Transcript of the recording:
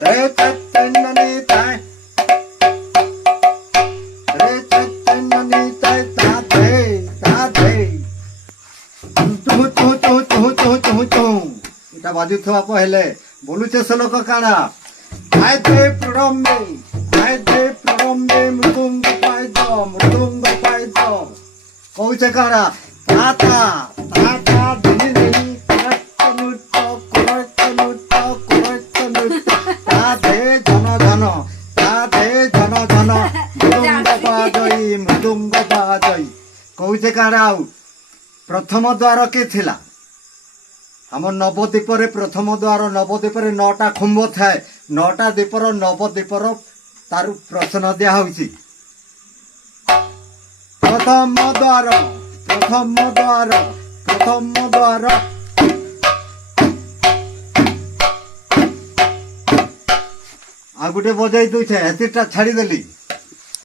Re chaitanya nitai, re chaitanya nitai, Radhe, Radhe. চু এটা বাজুথবা পহেলে বলুছে শ্লোক কাଣା আয়তে প্ররম্বে মৃদুঙ্গ পাইদ কৌছে কাଣା তাতা তাতা দিনি নেই রাধে জন জন মৃদুঙ্গ বাজই কৌছে কাଣା প্রথম দ্বার কে ছিলা আমার নবদ্বীপরে প্রথম দ্বার নবদ্বীপরে 9টা খুম্ব থাকে 9টা দ্বীপর নবদ্বীপর তার প্রশ্ন দিয়া হয়েছি প্রথম দ্বার আর গোটে বজাই দৌছে হেতিরটা ছাড়িদেলি